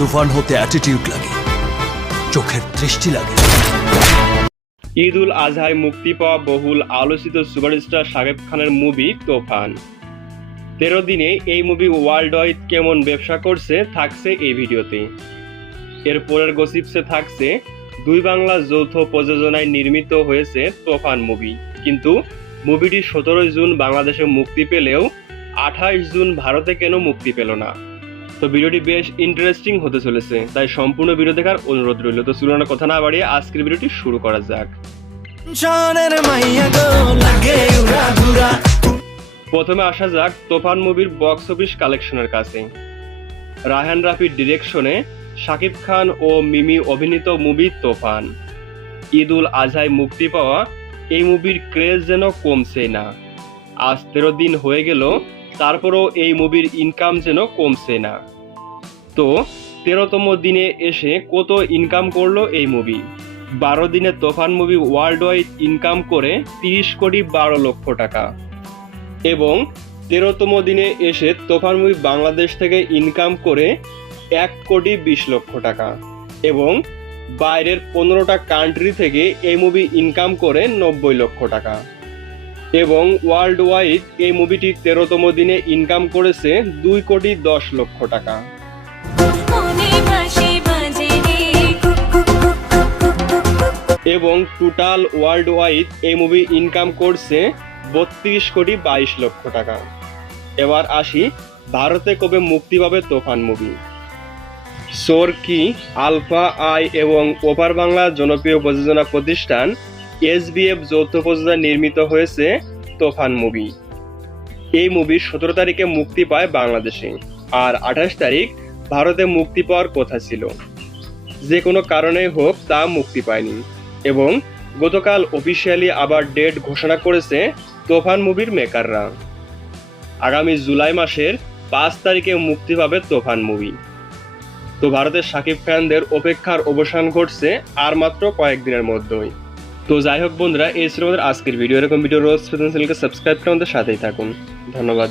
তুফান হতে অ্যাটিটিউড লাগে। চোখের দৃষ্টি লাগে। ঈদ উল আজহায় মুক্তি পাওয়া বহুল আলোচিত সুপারস্টার শাকিব খানের মুভি তোফান। তেরো দিনে এই মুভি ওয়ার্ল্ড ওয়াইড কেমন ব্যবসা করছে থাকছে এই ভিডিওতে। এর পরের গসিপসে থাকছে, দুই বাংলা যৌথ প্রযোজনায় নির্মিত হয়েছে তোফান মুভি। কিন্তু মুভিটি সতেরোই জুন বাংলাদেশে মুক্তি পেলেও আঠাশ জুন ভারতে কেন মুক্তি পেল না? তো ভিডিওটি বেশ ইন্টারেস্টিং হতে চলেছে তাই সম্পূর্ণ ভিডিও দেখার অনুরোধ রইল। তো শুরু কথা না বাড়িয়ে আজকের ভিডিওটি শুরু করা যাক। প্রথমে আসা যাক তোফান মুভির বক্স অফিস কালেকশনের কাছে। রায়হান রাফির ডিরেকশনে শাকিব খান ও মিমি অভিনীত মুভি তোফান। ঈদ উল আজহায় মুক্তি পাওয়া এই মুভির ক্রেজ যেন কমছে না। আজ তেরো দিন হয়ে গেল তারপরও এই মুভির ইনকাম যেন কমছে না। তো, তেরোতম দিনে এসে কত ইনকাম করল এই মুভি? বারো দিনে Toofan movie world wide income করে তিরিশ কোটি বারো লক্ষ টাকা। এবং তেরোতম দিনে এসে তোফান মুভি বাংলাদেশ থেকে ইনকাম করে এক কোটি বিশ লক্ষ টাকা। এবং বাইরের পনেরোটা কান্ট্রি থেকে এই মুভি ইনকাম করে নব্বই লক্ষ টাকা। এবং ওয়ার্ল্ড ওয়াইড এই মুভিটি তেরোতম দিনে ইনকাম করেছে দুই কোটি দশ লক্ষ টাকা। এবং টোটাল ওয়ার্ল্ড ওয়াইড এই মুভি ইনকাম করছে বত্রিশ কোটি বাইশ লক্ষ টাকা। এবার আসি ভারতে কবে মুক্তি পাবে Toofan movie Chorki alpha I এবং ওপার বাংলা জনপ্রিয় প্রযোজনা প্রতিষ্ঠান এসবিএফ যৌথ প্রযোজনা নির্মিত হয়েছে তোফান মুভি। এই মুভি সতেরো তারিখে মুক্তি পায় বাংলাদেশে আর আঠাশ তারিখ ভারতে মুক্তি পাওয়ার কথা ছিল। যে কোনো কারণে হোক তা মুক্তি পায়নি এবং গতকাল অফিসিয়ালি আবার ডেট ঘোষণা করেছে তোফান মুভির মেকাররা। আগামী জুলাই মাসের পাঁচ তারিখে মুক্তি পাবে তোফান মুভি। তো ভারতের সাকিব ফ্যানদের অপেক্ষার অবসান ঘটছে আর মাত্র কয়েকদিনের মধ্যেই। তো যাই হোক বন্ধুরা, এই ছিল আমাদের আজকের ভিডিও এরকম ভিডিও রোজ চ্যানেলকে সাবস্ক্রাইব করে আমাদের সাথেই থাকুন। ধন্যবাদ।